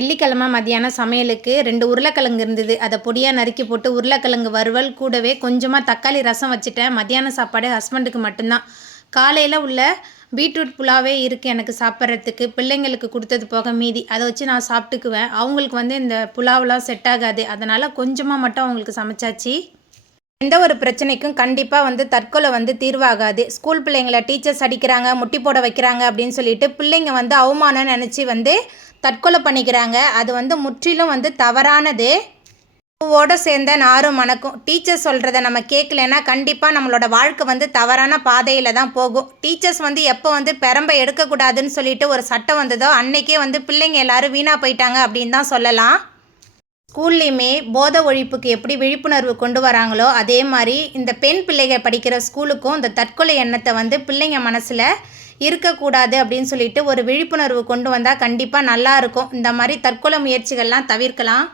வெள்ளிக்கிழமை மதியானம் சமையலுக்கு 2 உருளைக்கிழங்கு இருந்தது. அதை பொடியாக நறுக்கி போட்டு உருளைக்கிழங்கு வறுவல் கூடவே கொஞ்சமாக தக்காளி ரசம் வச்சுட்டேன். மத்தியான சாப்பாடு ஹஸ்பண்டுக்கு மட்டும்தான். காலையில் உள்ள பீட்ரூட் புலாவே இருக்குது எனக்கு சாப்பிட்றதுக்கு. பிள்ளைங்களுக்கு கொடுத்தது போக மீதி அதை வச்சு நான் சாப்பிட்டுக்குவேன். அவங்களுக்கு இந்த புலாவெலாம் செட் ஆகாது. அதனால் கொஞ்சமாக மட்டும் அவங்களுக்கு சமைச்சாச்சு. எந்த ஒரு பிரச்சனைக்கும் கண்டிப்பாக தற்கொலை தீர்வாகாது. ஸ்கூல் பிள்ளைங்களை டீச்சர்ஸ் அடிக்கிறாங்க, முட்டி போட வைக்கிறாங்க அப்படின்னு சொல்லிட்டு பிள்ளைங்க அவமானம் நினச்சி தற்கொலை பண்ணிக்கிறாங்க. அது முற்றிலும் தவறானது. பூவோடு சேர்ந்த நாரும் மணக்கும். டீச்சர்ஸ் சொல்கிறத நம்ம கேட்கலன்னா கண்டிப்பாக நம்மளோட வாழ்க்கை தவறான பாதையில் தான் போகும். டீச்சர்ஸ் எப்போ பெரம்பை எடுக்கக்கூடாதுன்னு சொல்லிட்டு ஒரு சட்டம் வந்ததோ அன்னைக்கே பிள்ளைங்க எல்லாரும் வீணாக போயிட்டாங்க அப்படின்னு தான் சொல்லலாம். ஸ்கூல்லையுமே போதை ஒழிப்புக்கு எப்படி விழிப்புணர்வு கொண்டு வராங்களோ அதே மாதிரி இந்த பெண் பிள்ளைகள் படிக்கிற ஸ்கூலுக்கும் இந்த தற்கொலை எண்ணத்தை பிள்ளைங்க மனசில் இருக்கக்கூடாது அப்படின்னு சொல்லிட்டு ஒரு விழிப்புணர்வு கொண்டு வந்தால் கண்டிப்பாக நல்லாயிருக்கும். இந்த மாதிரி தற்கொலை முயற்சிகள்லாம் தவிர்க்கலாம்.